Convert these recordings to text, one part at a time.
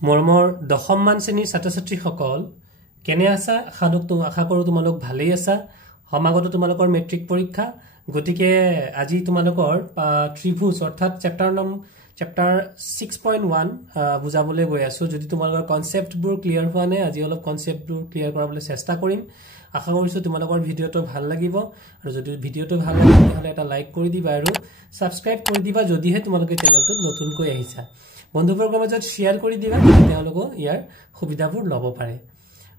মৰমৰ দশমমান শ্ৰেণীৰ ছাত্ৰ-ছাত্ৰীসকল কেনে আছা আশা কৰো তোমালোক ভালেই আছা সমাগত তোমালোকৰ মেট্ৰিক পৰীক্ষা গতিকে আজি তোমালোকৰ ত্ৰিভুজ অৰ্থাৎ চেপ্টাৰ 6.1 বুজাবলৈ গৈ আছো যদি তোমালোকৰ কনসেপ্টবোৰ ক্লিয়াৰ হোৱা নাই আজি অলপ কনসেপ্টবোৰ ক্লিয়াৰ কৰাবলৈ চেষ্টা কৰিম আশা কৰিছো তোমালোকৰ ভিডিওটো ভাল লাগিব আৰু যদি ভিডিওটো ভাল লাগে তেতিয়াহলে এটা লাইক কৰি দিবা আৰু সাবস্ক্ৰাইব কৰি দিবা যদিহে তোমালোকে চেনেলটো নতুনকৈ আহিছা বন্ধুবৰ্গৰ মাজত শেয়াৰ কৰি দিবা তেওঁলোকো ইয়াৰ সুবিধাবোৰ ল'ব পাৰে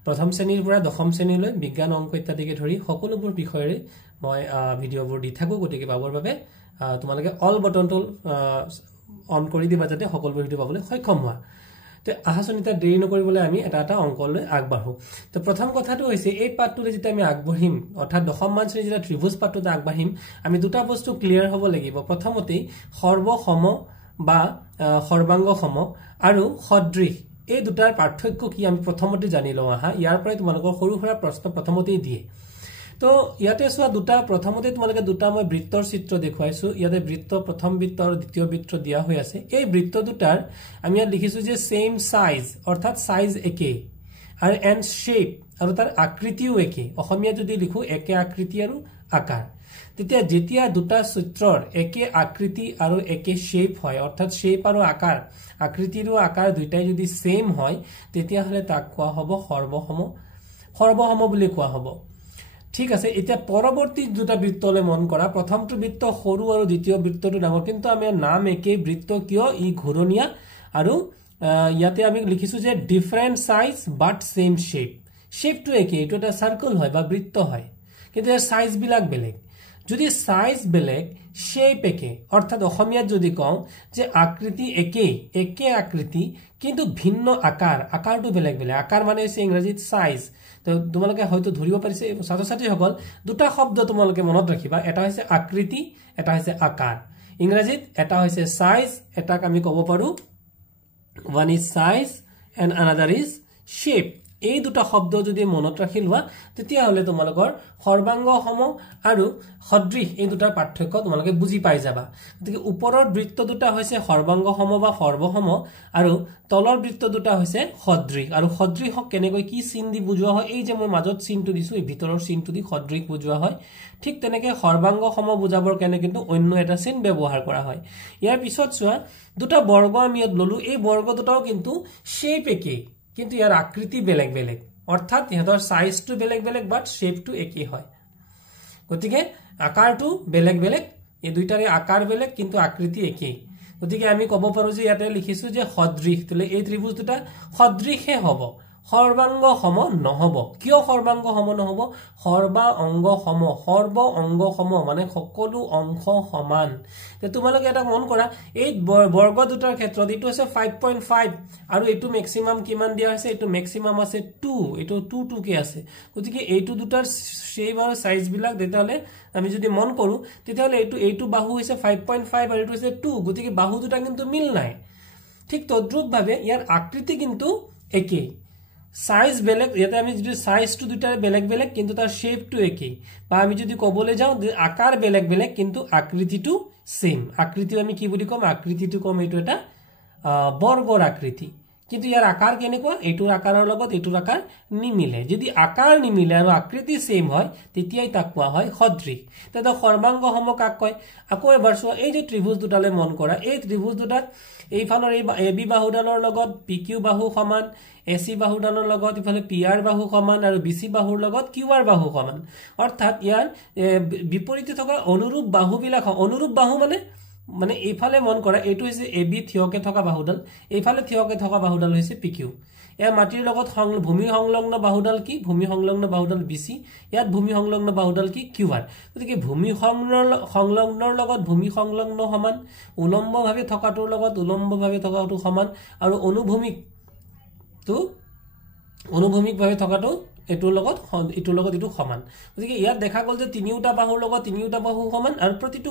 প্ৰথম শ্ৰেণীৰ পৰা দশম শ্ৰেণীলৈ বিজ্ঞান অংক ইত্যাদিকে ধৰি সকলোবোৰ বিষয়ৰে মই ভিডিওবোৰ দি থাকো গতিকে পাবৰ বাবে তোমালোকে অল বটনটো অন কৰি দিবা যাতে সকলোবোৰ ভিডিও পাবলৈ সক্ষম হোৱা তে আহাসনিতা দেৰি নকৰিবলৈ আমি এটা অংকলৈ আগবাঢ়ো তো প্ৰথম কথাটো হৈছে এই পাঠটোলৈ যেতিয়া আমি আগবাঢ়িম অৰ্থাৎ দশমমান শ্ৰেণীৰ যেতিয়া ত্ৰিভুজ পাঠটোত আগবাঢ়িম আমি দুটা বস্তু ক্লিয়াৰ হ'ব লাগিব প্ৰথমতে সৰ্বসম বা সৰ্বাংগ সম আৰু সদৃশ এই দুটাৰ পাৰ্থক্য কি আমি প্ৰথমতে জানি লওঁ আহা ইয়াৰ পৰাই তোমালোকৰ সৰু সৰু প্ৰশ্ন প্ৰথমতেই দিয়ে তো ইয়াতে সোৱা দুটা প্ৰথমতে তোমালোকে দুটা মই বৃত্তৰ চিত্ৰ দেখুৱাইছো ইয়াতে বৃত্ত প্ৰথম বৃত্ত আৰু দ্বিতীয় বৃত্ত দিয়া হৈ আছে এই বৃত্ত দুটাৰ আমি ইয়াত লিখিছো যে সেম সাইজ অৰ্থাৎ সাইজ একে আৰু এন্ড শেপ আৰু তাৰ আকৃতিও একে অসমীয়া যদি লিখো একে আকৃতি আৰু আকাৰ তেতিয়া যেতিয়া দুটা চিত্ৰৰ একে আকৃতি আৰু একে শেপ হয় অৰ্থাৎ শেপ আৰু আকাৰ আকৃতিৰো আকাৰ দুইটাই যদি সেম হয় তেতিয়া হলে তাক কোৱা হ'ব সৰ্বসম বুলি কোৱা হ'ব ঠিক আছে এতিয়া পৰৱৰ্তী দুটা বৃত্তলৈ মন কৰা প্ৰথমটো বৃত্ত সৰু আৰু দ্বিতীয় বৃত্তটো ডাঙৰ কিন্তু আমি নাম একে বৃত্ত কিয় ই ঘূৰণীয়া আৰু ইয়াতে আমি লিখিছো যে ডিফাৰেন্ট সাইজ বাট সেম শেপ শেপটো একে এটো এটা সার্কেল হয় বা বৃত্ত হয় কিন্তু এর সাইজ বিলাক বেলেগ যদি সাইজ বেলেগ শেপ একে অর্থাৎ অসমীয়াত যদি কওঁ যে আকৃতি একে আকৃতি কিন্তু ভিন্ন আকাৰটো বেলেগ আকাৰ মানে হৈছে ইংৰাজীত সাইজ তো তোমালোকে হয়তো ধৰিব পাৰিছে ছাত্ৰ-ছাত্ৰীসকল দুটা শব্দ তোমালোকে মনত ৰাখিবা এটা হৈছে আকৃতি এটা হৈছে আকাৰ ইংৰাজীত এটা হৈছে সাইজ এটাক আমি ক'ব পাৰো one is size and another is shape এই দুটা শব্দ যদি মনত ৰাখি লোৱা তেতিয়া হলে তোমালোকৰ সৰ্বাংগ সম আৰু সদৃশ এই দুটাৰ পাৰ্থক্য তোমালোকে বুজি পাই যাবা গতিকে ওপৰৰ বৃত্ত দুটা হৈছে সৰ্বাংগ সম বা সৰ্বসম আৰু তলৰ বৃত্ত দুটা হৈছে সদৃশ আৰু সদৃশক কেনেকৈ কি চিন দি বুজোৱা হয় এই যে মই মাজত চিনটো দিছো এই ভিতৰৰ চিনটো দি সদৃশ বুজোৱা হয় ঠিক তেনেকৈ সৰ্বাংগ সম বুজাবৰ কাৰণে কিন্তু অন্য এটা চিন ব্যৱহাৰ কৰা হয় ইয়াৰ পিছত চোৱা দুটা বৰ্গ আমি ইয়াত ললো এই বৰ্গ দুটাও কিন্তু শেপ একে কিন্তু ইয়াৰ আকৃতি বেলেগ অৰ্থাৎ ইহঁতৰ সাইজটো বেলেগ বাট শেপটো একে হয় গতিকে আকাৰটো বেলেগ এই দুইটাৰে আকাৰ বেলেগ কিন্তু আকৃতি একে গতিকে আমি ক'ব পাৰো যে ইয়াতে লিখিছো যে সদৃশ তলে এই ত্ৰিভুজ দুটা সদৃশে হ'ব সৰ্বাংগ সম নহব কিয় সৰ্বাংগ সম নহব সৰ্ব অংগ সম মানে সকলো অংশ সমান তে তোমালোকে এটা মন কৰা এই বৰ্গ দুটাৰ ক্ষেত্ৰত এটো আছে 5.5 আৰু এটো ম্যাক্সিমাম কিমান দিয়া আছে এটো ম্যাক্সিমাম আছে 2 এটো 2 কে আছে গতিকে এইটো দুটাৰ শেপ আৰু সাইজ বিলাক দেতালে আমি যদি মন কৰো তেতিয়ালে এইটো বাহু হৈছে 5.5 আৰু এটো হৈছে 2 গতিকে বাহু দুটা কিন্তু মিল নাই ঠিক তদ্ৰুপ ভাবে ইয়াৰ আকৃতি কিন্তু একে সাইজ বেলেগ ইয়াতে আমি যদি সাইজটো দুটাৰ বেলেগ কিন্তু তাৰ শেপটো একে বা আমি যদি কবলৈ যাও আকাৰ বেলেগ কিন্তু আকৃতিটো সেম আকৃতি আমি কি বুলি কম আকৃতিটো কম এটো এটা বৰ্গৰ আকৃতি কিন্তু ইয়াৰ আকাৰ কেনেকুৱা এটোৰ আকাৰৰ লগত এটোৰ আকাৰ নিমিলে যদি আকাৰ নিমিলে আৰু আকৃতি সেম হয় তেতিয়াই তাক কোৱা হয় সদৃশ তেতো সৰ্বাংগ সম কাক কয় আকৌ এবাৰ চোৱা এই যে ত্ৰিভুজ দুটালে মন কৰা এই ত্ৰিভুজ দুটাত এইফালৰ এই এবি বাহুডালৰ লগত পিকিউ বাহু সমান এসি বাহুডালৰ লগত ইফালে পিআৰ বাহু সমান আৰু বিসি বাহুৰ লগত কিউআৰ বাহু সমান অৰ্থাৎ ইয়াৰ বিপৰীতে থকা অনুৰূপ বাহু বিলাক অনুৰূপ বাহু মানে এইফালে মন কৰা এটো হৈছে এবি থিয়কে থকা বাহুডাল এইফালে থিয়কে থকা বাহুডাল হৈছে পিকিউ ইয়াৰ মাটিৰ লগত ভূমি সংলগ্ন বাহুডাল কি ভূমি সংলগ্ন বাহুডাল বিসি ইয়াত ভূমি সংলগ্ন বাহুডাল কি কিউআৰ গতিকে ভূমি সংলগ্নৰ লগত ভূমি সংলগ্ন সমান উলম্বভাৱে থকাটোৰ লগত উলম্বভাৱে থকাটো সমান আৰু অনুভূমিক ভাৱে থকাটো এটোৰ লগত এটো সমান গতিকে ইয়াত দেখা গল যে তিনিটা বাহুৰ লগত তিনিটা বাহু সমান আৰু প্ৰতিটো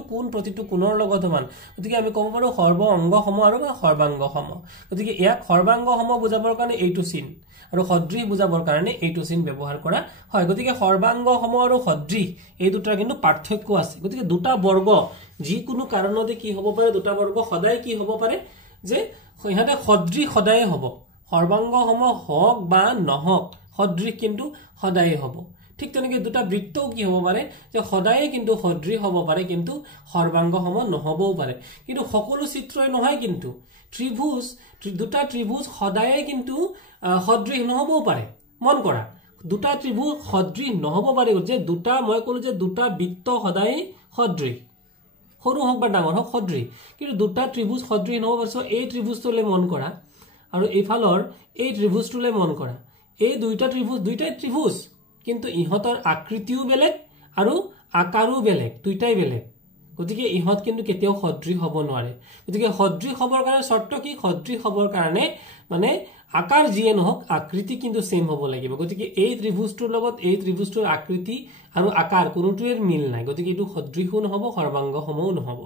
কোণৰ লগত সমান গতিকে আমি ক'ব পাৰো সৰ্ব অংগ সম আৰু সৰ্বাংগ সম গতিকে ইয়াক সৰ্বাংগ সম বুজাবৰ কাৰণে এইটো চিন আৰু সদৃশ বুজাবৰ কাৰণে এইটো চিন ব্যৱহাৰ কৰা হয় গতিকে সৰ্বাংগ সম আৰু সদৃশ এই দুটাৰ কিন্তু পাৰ্থক্য আছে গতিকে দুটা বৰ্গ যি কোনো কাৰণতে কি হ'ব পাৰে দুটা বৰ্গ সদায় কি হ'ব পাৰে যে ইহঁতে সদৃশ সদায় হ'ব সৰ্বাংগ সম হওক বা নহওক সদৃশ কিন্তু সদায় হ'ব ঠিক তেনেকৈ দুটা বৃত্তও কি হ'ব পাৰে যে সদায় কিন্তু সদৃশ হ'ব পাৰে কিন্তু সৰ্বাংগ সম নহবও পাৰে কিন্তু সকলো চিত্ৰই নহয় কিন্তু ত্ৰিভুজ দুটা ত্ৰিভুজ সদায় কিন্তু সদৃশ নহবও পাৰে মন কৰা দুটা ত্ৰিভুজ সদৃশ নহব পাৰে যে দুটা মই কলো যে দুটা বৃত্ত সদায় সদৃশ সৰু হোক বা ডাঙৰ হোক সদৃশ কিন্তু দুটা ত্ৰিভুজ সদৃশ নহব পাৰে এই ত্ৰিভুজটোলৈ মন কৰা আৰু এইফালৰ এই ত্ৰিভুজটোলৈ মন কৰা এই দুইটা ত্ৰিভুজ দুইটাই ত্ৰিভুজ কিন্তু ইহঁতৰ আকৃতিও বেলেগ আৰু আকাৰো বেলেগ দুইটাই বেলেগ গতিকে ইহঁত কিন্তু কেতিয়াও সদৃশ হ'ব নোৱাৰে গতিকে সদৃশ হ'বৰ কাৰণে শৰ্ত কি সদৃশ হ'বৰ কাৰণে মানে আকাৰ যিয়ে নহওক আকৃতি কিন্তু সেম হ'ব লাগিব গতিকে এই ত্ৰিভুজটোৰ লগত এই ত্ৰিভুজটোৰ আকৃতি আৰু আকাৰ কোনোটোৰ মিল নাই গতিকে এটো সদৃশও নহব সৰ্বাংগ সমও নহব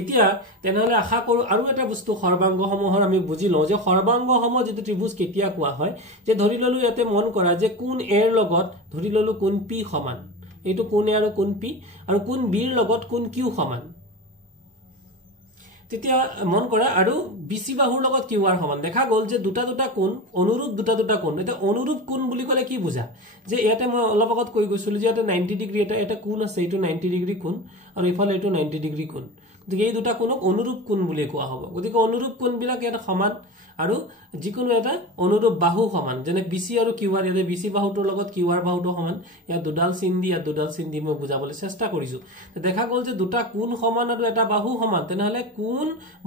এতিয়া তেনেহলে আশা কৰো আৰু এটা বস্তু সৰ্বাংগ সমহৰ আমি বুজি লওঁ যে সৰ্বাংগ সম যেটো ত্ৰিভুজ কেতিয়া কোৱা হয় যে ধৰি ললো ইয়াতে মন কৰা যে কোন এৰ লগত ধৰি ললো কোন পি সমান এটো কোন এ আৰু কোন পি আৰু কোন বিৰ লগত কোন কিউ সমান তেতিয়া মন কৰা আৰু বিসি বাহুৰ লগত কিউ আৰ সমান দেখা গল যে দুটা দুটা কোণ অনুৰূপ দুটা কোণ এটা অনুৰূপ কোণ বুলি কলে কি বুজা যে ইয়াতে মই অলপ আগত কৈ গৈছিল যে ইয়াতে 90 ডিগ্ৰী এটা কোণ আছে এটো 90 ডিগ্ৰী কোণ আৰু ইফালে এটো 90 ডিগ্ৰী কোণ গতিকে এই দুটা কোণক অনুৰূপ কোণ বুলি কোৱা হ'ব গতিকে অনুৰূপ কোণবিলাক এটা সমান আৰু যিকোনো এটা অনুৰূপ বাহু সমান যেনে বিসি আৰু কিউ আৰ ইয়াতে বিসি বাহুটোৰ লগত কিউ আৰ বাহুটো সমান ইয়াত দুডাল চিন দি মই বুজাবলৈ চেষ্টা কৰিছো দেখা গল যে দুটা কোণ সমান আৰু এটা বাহু সমান তেনেহলে কোণ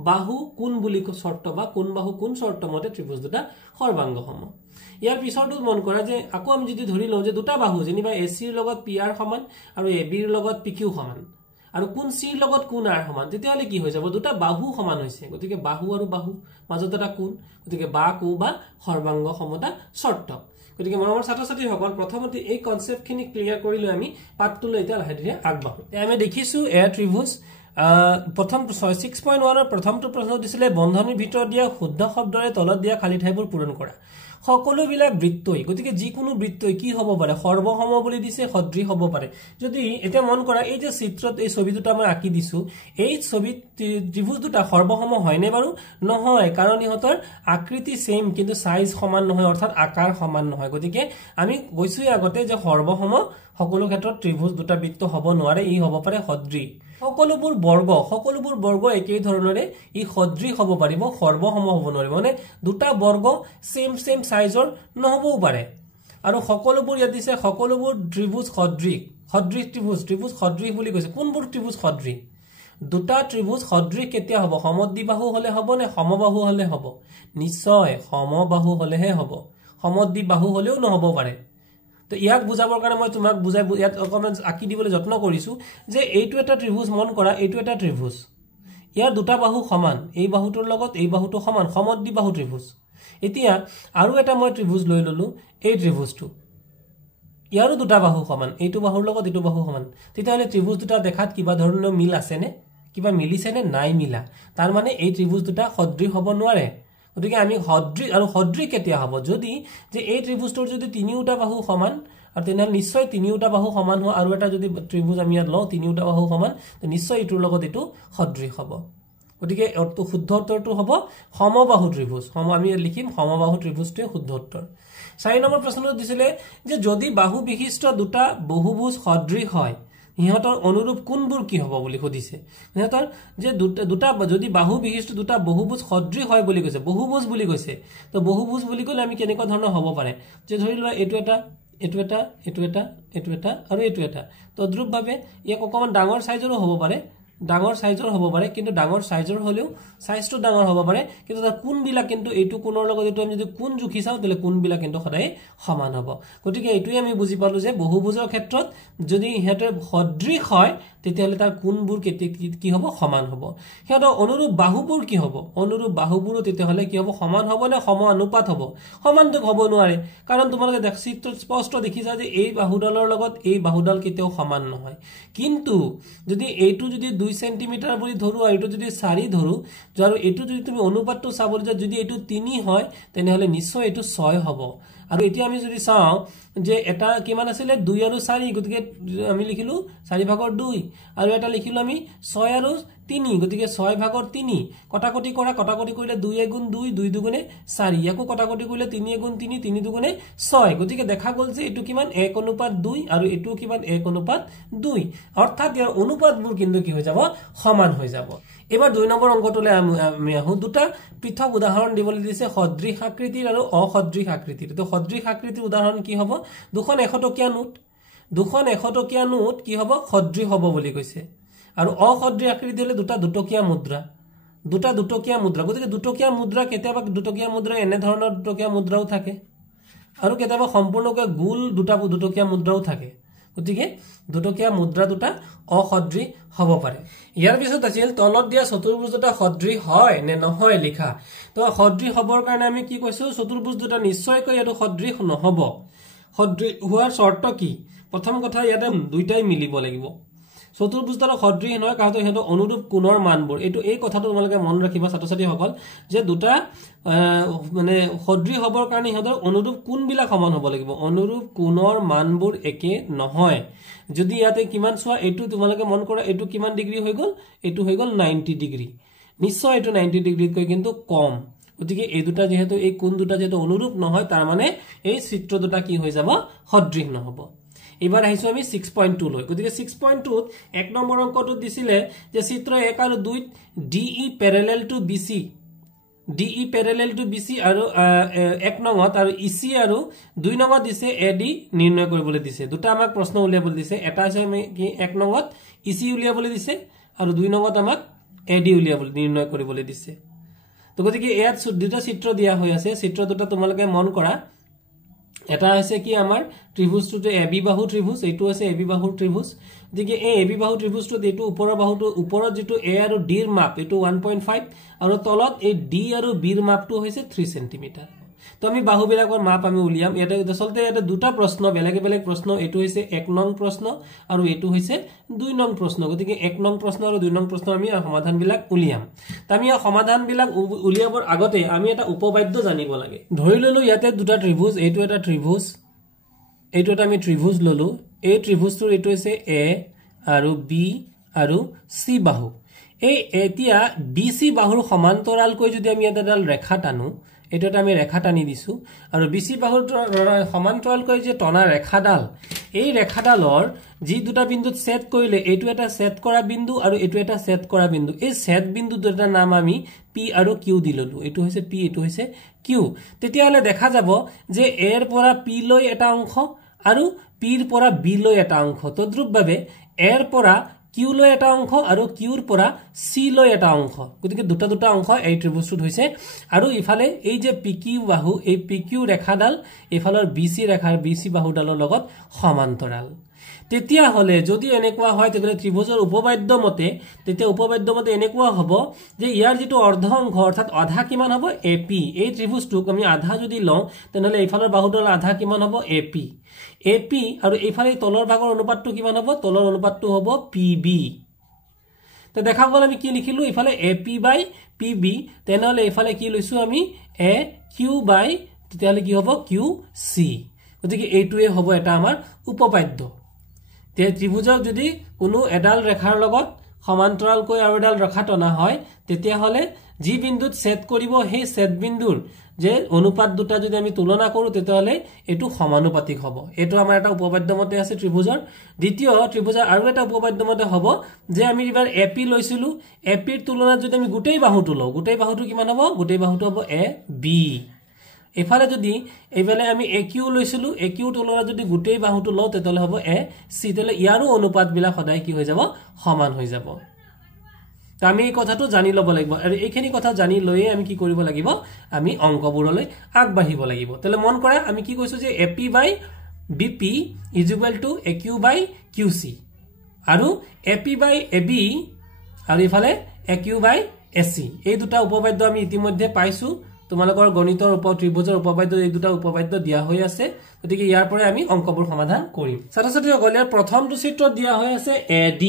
বাহু কোণ বুলি শৰ্ত বা কোণ বাহু কোণ শৰ্ত মতে ত্ৰিভুজ দুটা সৰ্বাংগ সম ইয়াৰ পিছৰটো মন কৰা যে আকৌ আমি যদি ধৰি লওঁ যে দুটা বাহু যেনিবা এসি ৰ লগত পি আৰ সমান আৰু এবি ৰ লগত পি কিউ সমান আৰু কোন সি ৰ লগত কোন আৰ সমান তেতিয়ালে কি হৈ যাব দুটা বাহু সমান হৈছে গতিকে বাহু আৰু বাহু মাজত এটা কোণ গতিকে বা কো বা সৰ্বাংগ সমতা শৰ্ত গতিকে মৰমৰ ছাত্ৰ-ছাত্ৰী সকল প্ৰথমতে এই কনসেপ্টখিনি ক্লিয়াৰ কৰিলে আমি পাঠটোলৈ এতিয়া লাহে ধীৰে আগবাঢ়ো আমি দেখিছো এ ত্ৰিভুজ প্ৰথম 6.1 ৰ প্ৰথমটো প্ৰশ্ন দিছিলে বন্ধনীৰ ভিতৰত দিয়া শুদ্ধ শব্দৰে তলত দিয়া খালি ঠাইবোৰ পূৰণ কৰা সকলো বিলাক বৃত্তই গতিকে যিকোনো বৃত্তই কি হ'ব পাৰে সৰ্বসম বুলি দিছে সদৃশ হ'ব পাৰে যদি এটা মন কৰা এই যে চিত্ৰত এই ছবি দুটা মই আঁকি দিছো এই ছবিত ত্ৰিভুজ দুটা সৰ্বসম হয়নে বাৰু নহয় কাৰণ ইহঁতৰ আকৃতি সেম কিন্তু সাইজ সমান নহয় অৰ্থাৎ আকাৰ সমান নহয় গতিকে আমি কৈছোই আগতে যে সৰ্বসম সকলো ক্ষেত্ৰত ত্ৰিভুজ দুটা বৃত্ত হ'ব নোৱাৰে ই হ'ব পাৰে সদৃশ সকলোবোৰ বৰ্গ একেই ধৰণৰে ই সদৃশ হ'ব পাৰিব সৰ্বসম হ'ব নোৱাৰিব মানে দুটা বৰ্গ সেম সাইজৰ নহবও পাৰে আৰু সকলোবোৰ ইয়াত দিছে সকলোবোৰ ত্ৰিভুজ সদৃশ ত্ৰিভুজ সদৃশ বুলি কৈছে কোনবোৰ ত্ৰিভুজ সদৃশ দুটা ত্ৰিভুজ সদৃশ কেতিয়া হ'ব সমদ্বিবাহু হলে হ'ব নে সমবাহু হলে হ'ব নিশ্চয় সমবাহু হলেহে হ'ব সমদ্বিবাহু হলেও নহব পাৰে তো ইয়াক বুজাবৰ কাৰণে মই তোমাক বুজাই ইয়াত অকমান আঁকি দিবলৈ যত্ন কৰিছো যে এইটো এটা ত্ৰিভুজ মন কৰা এইটো এটা ত্ৰিভুজ ইয়াৰ দুটা বাহু সমান এই বাহুটোৰ লগত এই বাহুটো সমান সমদ্বিবাহু ত্ৰিভুজ এতিয়া আৰু এটা মই ত্ৰিভুজ লৈ ললো এই ত্ৰিভুজটো ইয়াৰো দুটা বাহু সমান এইটো বাহুৰ লগত এইটো বাহু সমান তেতিয়াহলে ত্ৰিভুজ দুটা দেখাত কিবা ধৰণৰ মিল আছে নে কিবা মিলিছে নে নাই মিলা তাৰ মানে এই ত্ৰিভুজ দুটা সদৃশ হ'ব নোৱাৰে গতিকে আমি সদৃশ কেতিয়া হ'ব যদি যে এই ত্ৰিভুজটোৰ যদি তিনিওটা বাহু সমান আৰু তেনেহলে নিশ্চয় তিনিওটা বাহু সমান হোৱা আৰু এটা যদি ত্ৰিভুজ আমি ইয়াত লওঁ তিনিওটা বাহু সমান নিশ্চয় ইটোৰ লগত ইটো সদৃশ হ'ব গতিকে অৰ্থ শুদ্ধ উত্তৰটো হ'ব সমবাহু ত্ৰিভুজ আমি লিখিম সমবাহু ত্ৰিভুজটোৱে শুদ্ধ উত্তৰ 4 নম্বৰ প্ৰশ্নটো দিছিলে যে যদি বাহু বিশিষ্ট দুটা বহুভুজ সদৃশ হয় ইহঁতৰ অনুৰূপ কোনবোৰ কি হ'ব বুলি সুধিছে ইহঁতৰ যে দুটা যদি বাহু বিশিষ্ট দুটা বহুভুজ সদৃশ হয় বুলি কৈছে বহুভুজ বুলি কৈছে তো বহুভুজ বুলি ক'লে আমি কেনেকুৱা ধৰণৰ হ'ব পাৰে যে ধৰি লোৱা এইটো এটা আৰু এইটো এটা তদ্ৰুপভাৱে ইয়াক অকমান ডাঙৰ সাইজৰো হ'ব পাৰে কিন্তু ডাঙৰ সাইজৰ হলেও সাইজটো ডাঙৰ হ'ব পাৰে কিন্তু তাৰ কোণবিলাক কিন্তু এইটো কোণৰ লগত এইটো আমি যদি কোণ জুখি চাও তেলে কোণবিলাক কিন্তু সদায় সমান হ'ব গতিকে এইটোই আমি বুজি পালো যে বহুভুজৰ ক্ষেত্ৰত যদি ইহঁতৰ সদৃশ হয় তেতিয়াহলে তাৰ কোণবোৰ কি হ'ব সমান হ'ব সিহঁতৰ অনুৰূপ বাহুবোৰ কি হ'ব অনুৰূপ বাহুবোৰো তেতিয়াহলে কি হ'ব সমান হ'ব নে সম অনুপাত হ'ব সমানটো হ'ব নোৱাৰে কাৰণ তোমালোকে চিত্ৰত স্পষ্ট দেখিছা যে এই বাহুডালৰ লগত এই বাহুডাল কেতিয়াও সমান নহয় কিন্তু যদি এইটো যদি 2 সেন্টিমিটাৰ বুলি ধৰো আৰু এইটো যদি 4 ধৰো আৰু এইটো যদি তুমি অনুপাতটো চাবলৈ যা যদি এইটো 3 হয় তেনেহলে নিশ্চয় এইটো 6 হ'ব আৰু এতিয়া আমি যদি চাও যে এটা কিমান আছিল 2 আৰু 4 গতিকে আমি লিখিলো 4 ভাগৰ 2 আৰু এটা লিখিলো আমি 6 আৰু 3 গতিকে 6 ভাগৰ 3 কটাকটি কৰা কটাকটি কৰিলে 2 গুণ 2 2 দুগুণে 4 ইয়াকো কটাকটি কৰিলে 3 গুণ 3 3 দুগুণে 6 গতিকে দেখা গল যে এটো কিমান 1:2 আৰু এটো কিমান 1:2 অৰ্থাৎ ইয়াৰ অনুপাতবোৰ কিন্তু কি হৈ যাব সমান হৈ যাব এবাৰ 2 নম্বৰ অংকটোলৈ আমি আহো দুটা পৃথক উদাহৰণ দিবলৈ দিছে সদৃশ আকৃতিৰ আৰু অসদৃশ আকৃতিৰ তো সদৃশ আকৃতিৰ উদাহৰণ কি হ'ব দুখন 100 টকীয়া নোট দুখন 100 টকীয়া নোট কি হ'ব সদৃশ হ'ব বুলি কৈছে আৰু অসদৃশ আকৃতি হলে দুটা দুটকীয়া মুদ্ৰা গতিকে দুটকীয়া মুদ্ৰা কেতিয়াবা দুটকীয়া মুদ্ৰা এনে ধৰণৰ দুটকীয়া মুদ্ৰাও থাকে আৰু কেতিয়াবা সম্পূৰ্ণকৈ গোল দুটকীয়া মুদ্ৰাও থাকে গতিকে দুটকীয়া মুদ্ৰা দুটা অসদৃশ হ'ব পাৰে ইয়াৰ পিছত আছিল তলত দিয়া চতুৰ্ভুজ দুটা সদৃশ হয় নে নহয় লিখা তো সদৃশ হ'বৰ কাৰণে আমি কি কৈছো চতুৰ্ভুজ দুটা নিশ্চয়কৈ এটো সদৃশ নহব সদৃশ হোৱাৰ শৰ্ত কি প্ৰথম কথা ইয়াতে দুইটাই মিলিব লাগিব চতুৰ্ভুজ দুটা সদৃশ নহয় কাৰণ হেটো অনুৰূপ কোণৰ মানবোৰ এটো এই কথাটো তোমালোকে মন ৰাখিবা ছাত্ৰ-ছাত্ৰী সকল যে দুটা মানে সদৃশ হ'বৰ কাৰণে হেতৰ অনুৰূপ কোণবিলাক সমান হ'ব লাগিব অনুৰূপ কোণৰ মানবোৰ একে নহয় যদি ইয়াতে কিমান চোৱা এটো তোমালোকে মন কৰা এটো কিমান ডিগ্ৰী হৈ গল এটো হৈ গল 90 ডিগ্ৰী নিশ্চয় এটো 90 ডিগ্ৰীতকৈ কিন্তু কম গতিকে এই দুটা যেহেতু এই কোণ দুটা যেহেতু অনুৰূপ নহয় তাৰ মানে এই চিত্ৰ দুটা কি হৈ যাব সদৃশ নহব এবাৰ আহিছো আমি 6.2 লৈ গতিকে 6.2 ত এক নম্বৰ অংকটো দিছিলে যে চিত্ৰ 1 আৰু 2 DE parallel to BC আৰু এক নংত আৰু EC আৰু 2 নংত দিছে AD নিৰ্ণয় কৰিবলৈ দিছে দুটা আমাক প্ৰশ্ন উলিয়াবলৈ দিছে এটা আছে আমি কি এক নংত EC উলিয়াবলৈ দিছে আৰু 2 নংত আমাক AD উলিয়াবলৈ নিৰ্ণয় কৰিবলৈ দিছে তো গতিকে ইয়াত দুটা চিত্ৰ দিয়া হৈ আছে চিত্ৰ দুটা তোমালোকে মন কৰা এটা আছে কি আমাৰ ত্ৰিভুজটো AB বাহু ত্ৰিভুজ এইটো আছে AB বাহু ত্ৰিভুজ গতিকে এই AB বাহু ত্ৰিভুজটো এইটো ওপৰৰ বাহুটো ওপৰত যেটো A আৰু D ৰ মাপ এইটো 1.5 আৰু তলত এই D আৰু B ৰ মাপটো হৈছে 3 সেন্টিমিটাৰ তো আমি বাহুবিলাকৰ মাপ আমি উলিয়াম ইয়াতে আচলতে এটা দুটা প্ৰশ্ন বেলেগ প্ৰশ্ন এটো হৈছে 1 নং প্ৰশ্ন আৰু এটো হৈছে 2 নং প্ৰশ্ন গতিকে 1 নং প্ৰশ্ন আৰু 2 নং প্ৰশ্ন আমি সমাধানবিলাক উলিয়াম তো আমি সমাধানবিলাক উলিয়াবৰ আগতে আমি এটা উপবাদ্য জানিব লাগে ধৰি ললো ইয়াতে দুটা ত্ৰিভুজ এইটো এটা ত্ৰিভুজ এইটো এটা আমি ত্ৰিভুজ ললো এই ত্ৰিভুজটোৰ এটো হৈছে A আৰু B আৰু C বাহু এই এতিয়া BC বাহুৰ সমান্তৰালকৈ যদি আমি এটা ডাল ৰেখা টানো এটোটা আমি ৰেখা টানি দিছো আৰু BC বাহুৰ সমান্তৰালকৈ যে টনা ৰেখাডাল এই ৰেখাডালৰ যি দুটা বিন্দুত ছেদ কৰিলে এটো এটা ছেদ কৰা বিন্দু আৰু এটো এটা ছেদ কৰা বিন্দু এই ছেদ বিন্দু দুটাৰ নাম আমি P আৰু Q দি ললো এটো হৈছে P এটো হৈছে Q তেতিয়া হলে দেখা যাব যে A ৰ পৰা P লৈ এটা অংশ আৰু P ৰ পৰা B লৈ এটা অংশ তদ্ৰুপভাৱে A ৰ পৰা Q লৈ এটা অংশ আৰু Q ৰ পৰা C লৈ এটা অংশ গতিকে দুটা অংশ এই ত্ৰিভুজটোত হৈছে আৰু ইফালে এই যে PQ বাহু এই PQ ৰেখাডাল ইফালৰ BC বাহুডালৰ লগত সমান্তৰাল তেতিয়া হলে যদি এনেকুৱা হয় তেতিয়ালে ত্ৰিভুজৰ উপবাদ্য মতে এনেকুৱা হ'ব যে ইয়াৰ যেটো অৰ্ধ অংশ অৰ্থাৎ আধা কিমান হ'ব AP এই ত্ৰিভুজটোক আমি আধা যদি লওঁ তেনহলে ইফালৰ বাহুডাল আধা কিমান হ'ব AP আৰু ইফালে তলৰ ভাগৰ অনুপাতটো কিমান হ'ব তলৰ অনুপাতটো হ'ব PB তো দেখা গ'ল আমি কি লিখিলো ইফালে AP/PB তেনহলে ইফালে কি লৈছো আমি AQ/ তেতিয়ালে কি হ'ব QC গতিকে এইটোৱে হ'ব এটা আমাৰ উপপাদ্য তে ত্ৰিভুজক যদি কোনো এডাল ৰেখাৰ লগত সমান্তৰালকৈ আৰু এডাল ৰেখা টনা হয় তেতিয়া হলে যি বিন্দুত ছেদ কৰিব সেই ছেদ বিন্দুৰ যে অনুপাত দুটা যদি আমি তুলনা কৰো তেতিয়া হলে এটো সমানুপাতিক হ'ব এটো আমাৰ এটা উপপাদ্য মতে আছে ত্ৰিভুজৰ দ্বিতীয় ত্ৰিভুজৰ আৰু এটা উপপাদ্য মতে হ'ব যে আমি এবাৰ AP লৈছিলো AP ৰ তুলনাত যদি আমি গোটেই বাহুটো লওঁ গোটেই বাহুটো কিমান হ'ব গোটেই বাহুটো হ'ব AB এফালে যদি এবেলে আমি AQ লৈছিলো AQ তুলনাত যদি গোটেই বাহুটো লওঁ তেতিয়ালে হ'ব AC তেলে ইয়াৰো অনুপাত বিলা সদায় কি হৈ যাব সমান হৈ যাব আমি এই কথাটো জানি লব লাগিব আৰু এইখিনি কথা জানি লয়ে আমি কি কৰিব লাগিব আমি অংকবোৰলৈ আগবাঢ়িব লাগিব তেলে মন কৰা আমি কি কৈছো যে AP/BP = AQ/QC আৰু AP/AB আৰু ইফালে AQ/AC এই দুটা উপপাদ্য আমি ইতিমধ্যে পাইছো তোমালোকৰ গণিতৰ ত্ৰিভুজৰ উপপাদ্য এই দুটা উপপাদ্য দিয়া হৈ আছে গতিকে ইয়াৰ পৰা আমি অংকবোৰ সমাধান কৰিম ছাত্ৰ-ছাত্ৰীসকল ইয়াৰ প্ৰথমটো চিত্ৰত দিয়া হৈ আছে AD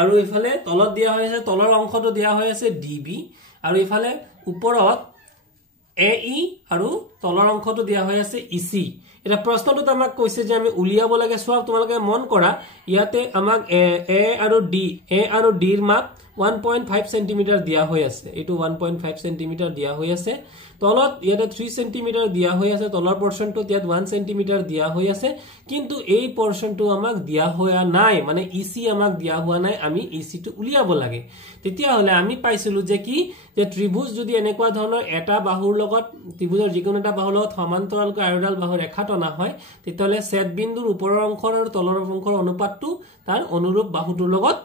আৰু ইফালে তলত দিয়া হৈ আছে তলৰ অংশটো দিয়া হৈ আছে DB আৰু ইফালে ওপৰত AE আৰু তলৰ অংশটো দিয়া হৈ আছে EC এটা প্ৰশ্নটো আমাক কৈছে যে আমি উলিয়াব লাগে সব তোমালোকে মন কৰা ইয়াতে আমাক A আৰু D ৰ মাপ 1.5 সেন্টিমিটাৰ দিয়া হৈ আছে এটো 1.5 সেন্টিমিটাৰ দিয়া হৈ আছে তলত ইয়াতে 3 সেন্টিমিটাৰ দিয়া হৈ আছে তলৰ পোৰশনটো ইয়াত 1 সেন্টিমিটাৰ দিয়া হৈ আছে কিন্তু এই পোৰশনটো আমাক দিয়া হোৱা নাই মানে EC আমাক দিয়া হোৱা নাই আমি EC টো উলিয়াব লাগে তেতিয়া হলে আমি পাইছিলো যে কি যে ত্ৰিভুজ যদি এনেকুৱা ধৰণৰ এটা বাহুৰ লগত ত্ৰিভুজৰ যিকোনো এটা বাহুৰ লগত সমান্তৰালকৈ আয়তাল বাহু ৰেখা টনা হয় তেতিয়ালে ছেদ বিন্দুৰ ওপৰৰ অংশৰ আৰু তলৰ অংশৰ অনুপাতটো তাৰ অনুৰূপ বাহুটোৰ লগত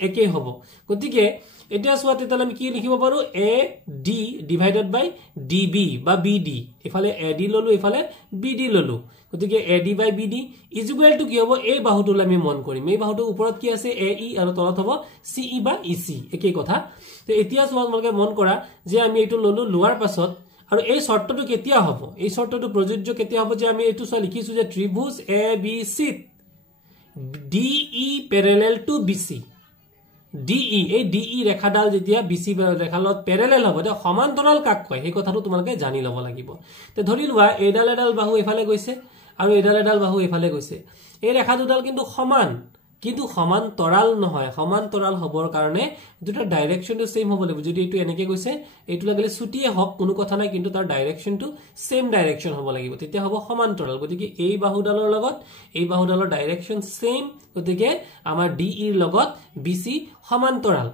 একে হ'ব গতিকে এটা সোৱা তেতালে আমি কি লিখিব পাৰো AD ডিভাইডেড বাই DB বা BD এফালে AD ললো এফালে BD ললো গতিকে AD by BD is equal to কি হ'ব এই বাহুটোলে আমি মন কৰিম এই বাহুটোৰ ওপৰত কি আছে AE আৰু তলত হ'ব CE বা EC একেই কথা তো এতিয়া সোৱা তোমালোকে মন কৰা যে আমি এটো ললো লোৱাৰ পাছত আৰু এই শৰ্তটো কেতিয়া হ'ব এই শৰ্তটো প্ৰযোজ্য কেতিয়া হ'ব যে আমি এটো সোৱা লিখিছো যে ত্ৰিভুজ ABC DE parallel to BC DE এই DE ৰেখাডাল যেতিয়া BC ৰেখালত প্যাৰেলেল হ'ব তে সমান্তৰাল কাক কয় এই কথাটো তোমালোকে জানি ল'ব লাগিব তে ধৰি লোৱা এডাল বাহু এফালে গৈছে আৰু এডাল বাহু এফালে গৈছে এই ৰেখা দুডাল কিন্তু সমান্তৰাল নহয় সমান্তৰাল হ'বৰ কাৰণে দুটা ডাইৰেকশনটো সেম হ'ব লাগিব যদি এটো এনেকে গৈছে এটো লাগিলে ছুটিয়ে হক কোনো কথা নাই কিন্তু তাৰ ডাইৰেকশনটো সেম ডাইৰেকশন হ'ব লাগিব তেতিয়া হ'ব সমান্তৰাল গতিকে এই বাহুডালৰ লগত এই বাহুডালৰ ডাইৰেকশন সেম গতিকে আমাৰ DE ৰ লগত BC সমান্তৰাল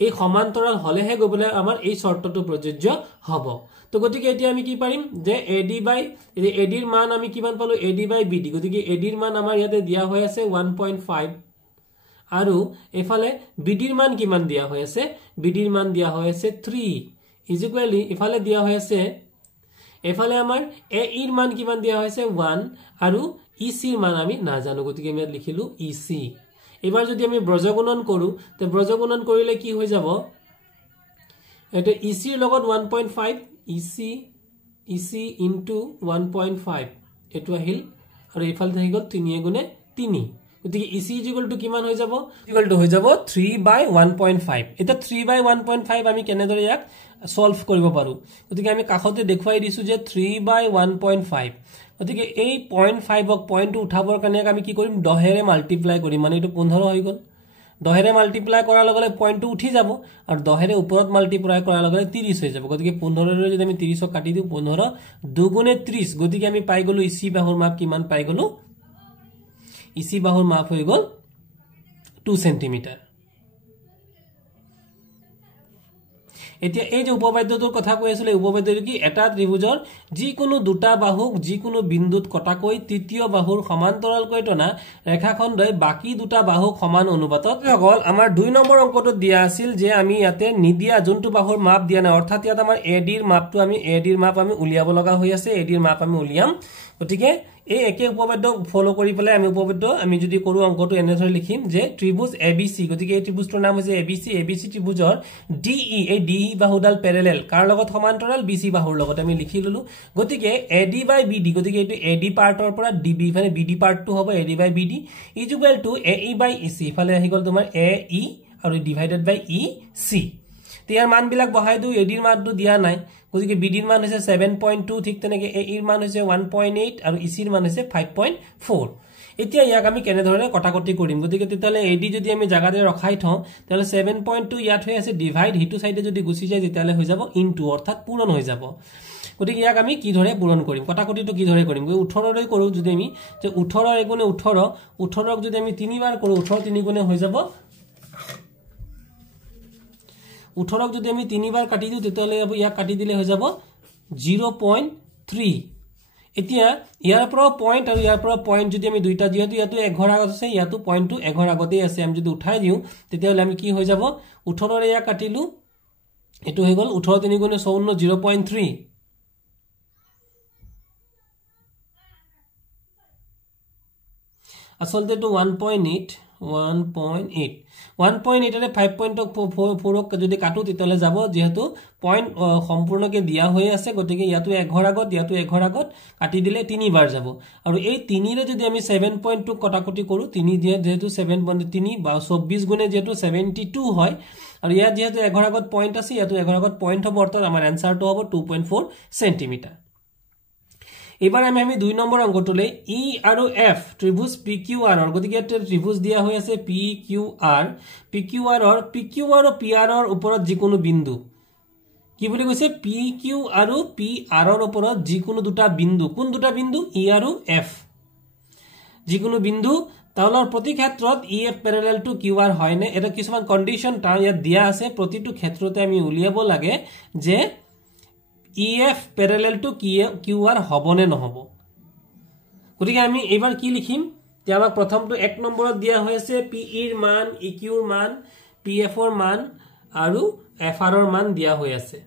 এই সমান্তৰাল হলেহে গবলে আমাৰ এই শৰ্তটো প্ৰযোজ্য হ'ব তো গতিকে এতিয়া আমি কি পাৰিম যে AD ৰ মান আমি কিমান পালো AD বাই BD গতিকে AD ৰ মান আমাৰ ইয়াতে দিয়া হৈ আছে 1.5 আৰু এফালে BD ৰ মান কিমান দিয়া হৈ আছে BD ৰ মান দিয়া হৈ আছে 3 ইজ ইকুৱেলি এফালে দিয়া হৈ আছে এফালে আমাৰ AE ৰ মান কিমান দিয়া হৈছে 1 আৰু EC ৰ মান আমি নাজানো গতিকে আমি ইয়াত লিখিলো EC এবাৰ যদি আমি ব্ৰজগুণন কৰো তে ব্ৰজগুণন কৰিলে কি হৈ যাব এটা EC ৰ লগত 1.5 EC into 1.5 এটো আহিল আৰু ইফালে থাকি গল 3 গুণে 3 গতিকে EC কিমান হৈ যাব হৈ যাব 3/1.5 এটা 3/1.5 আমি কেনেদৰে ইয়াক সলভ কৰিব পাৰো গতিকে আমি কাখতে দেখুৱাই দিছো যে 3/1.5 গতিকে এই 0.5 ক পইণ্টটো উঠাবৰ কাৰণে আমি কি কৰিম 10 ৰে মাল্টিপ্লাই কৰিম মানে এটো 15 হৈ গল 10 ৰে মাল্টিপ্লাই কৰাৰ লগে লগে পইণ্টটো উঠি যাব আৰু 10 ৰে ওপৰত মাল্টিপ্লাই কৰাৰ লগে লগে 30 হৈ যাব গতিকে 15 ৰে যদি আমি 30 ক কাটি দিও 15 দুগুণে 30 গতিকে আমি পাই গলো EC বাহুৰ মাপ কিমান পাই গলো EC বাহুৰ মাপ হৈ গল 2 সেন্টিমিটাৰ এতিয়া এই যে উপবাদ্যটোৰ কথা কৈ আছিল উপবাদ্যটো কি এটা ত্ৰিভুজৰ যিকোনো দুটা বাহুক যিকোনো বিন্দুত কটাকৈ তৃতীয় বাহুৰ সমান্তৰালকৈ টনা ৰেখাখণ্ডই বাকি দুটা বাহুক সমান অনুপাতত হ'ল আমাৰ 2 নম্বৰ অংকটো দিয়া আছিল যে আমি ইয়াতে নিদিয়া যোনটো বাহুৰ মাপ দিয়া নাই অৰ্থাৎ ইয়াত আমাৰ AD ৰ মাপটো আমি AD ৰ মাপ আমি উলিয়াব লগা হৈ আছে AD ৰ মাপ আমি উলিয়াম গতিকে এই একে উপবাদ্য ফলো কৰি পেলাই আমি উপবাদ্য আমি যদি কৰো অংকটো এনেদৰে লিখিম যে ত্ৰিভুজ ABC গতিকে এই ত্ৰিভুজটোৰ নাম হৈছে ABC ত্ৰিভুজৰ DE এই DE বাহুডাল প্যাৰেলেল কাৰ লগত সমান্তৰাল BC বাহুৰ লগত আমি লিখি ললো গতিকে AD বাই BD গতিকে এটো AD পাৰ্টৰ পৰা DB মানে BD পাৰ্টটো হ'ব AD by BD is equal to AE by EC ফালে আহি গল তোমাৰ AE আৰু ডিভাইডেড বাই EC ইয়াৰ মান বিলাক বহাই দিও AD ৰ মানটো দিয়া নাই গতিকে BD ৰ মান হৈছে 7.2 ঠিক তেনেকে AE ৰ মান হৈছে 1.8 আৰু EC ৰ মান হৈছে 5.4 এতিয়া ইয়াক আমি কেনে ধৰণে কটাকটি কৰিম গতিকে তেতালে AD যদি আমি জাগাতে ৰখাই থওঁ তেলে 7.2 ইয়াত হৈ আছে ডিভাইড হিটো সাইডে যদি গুছি যায় তেতালে হৈ যাব ইনটু অৰ্থাৎ পূৰণ হৈ যাব গতিকে ইয়াক আমি কি ধৰে পূৰণ কৰিম কটাকটিটো কি ধৰে কৰিম 18 ৰে কৰো যদি আমি যে 18 গুণে 18 ক যদি আমি 3 বাৰ কৰো 18 3 গুণে হৈ যাব 18 ক যদি আমি 3 বাৰ কাটি দিও তেতালে ইয়াক কাটি দিলে হৈ যাব 0.3 এতিয়া ইয়াৰ পৰা পয়েন্ট আৰু ইয়াৰ পৰা পয়েন্ট যদি আমি দুইটা যেহেতু ইয়াতো 11 আগত আছে ইয়াতো পয়েন্টটো 11 আগতে আছে আমি যদি উঠাই দিও তেতিয়ালে আমি কি হৈ যাব 18 ৰে ইয়া কাটিলু এটো হৈ গল 18 3 গুণে 54 0.3 আসলতে তো 1.8 ৰে 5.4 ক যদি কাটো তেতিয়ালে যাব যেহেতু পয়েন্ট সম্পূৰ্ণকে দিয়া হৈ আছে গতিকে ইয়াতো 11 আগত ইয়াতো 11 আগত কাটি দিলে 3 বাৰ যাব আৰু এই 3 ৰে যদি আমি 7.2 কটাকটি কৰো 3 যেহেতু 7.3 বা 24 গুণে যেহেতু 72 হয় আৰু ইয়াত যেহেতু 11 আগত পইণ্ট আছে ইয়াতো 11 আগত পইণ্ট হ'ব অৰ্থাৎ আমাৰ এনসাৰটো হ'ব 2.4 সেন্টিমিটাৰ এবাৰ আমি 2 নম্বৰ অংকটোলৈ ই আৰু এফ ত্ৰিভুজ পিকিউআৰ ৰ গতিকে এটা ত্ৰিভুজ দিয়া হৈ আছে পিকিউআৰ ৰ পিআৰ ৰ ওপৰত যিকোনো বিন্দু কি বুলি কৈছে পিকিউ আৰু পিআৰ ৰ ওপৰত যিকোনো দুটা বিন্দু কোন দুটা বিন্দু ই আৰু এফ যিকোনো বিন্দু তাহলৰ প্ৰতি ক্ষেত্ৰত ইএফ প্যাৰেলাল টু কিউআৰ হয় নে এটা কিছুমান কন্ডিশন তা ইয়াত দিয়া আছে প্ৰতিটো ক্ষেত্ৰতে আমি উলিয়াব লাগে যে ইএফ প্যাৰেলাল টু কিউআৰ হবনে নহব গতিকে আমি এবাৰ কি লিখিম যে আমাক প্ৰথমটো 1 নম্বৰত দিয়া হৈ আছে পি ৰ মান ইকিউ ৰ মান পিএফ ৰ মান আৰু এফআৰ ৰ মান দিয়া হৈ আছে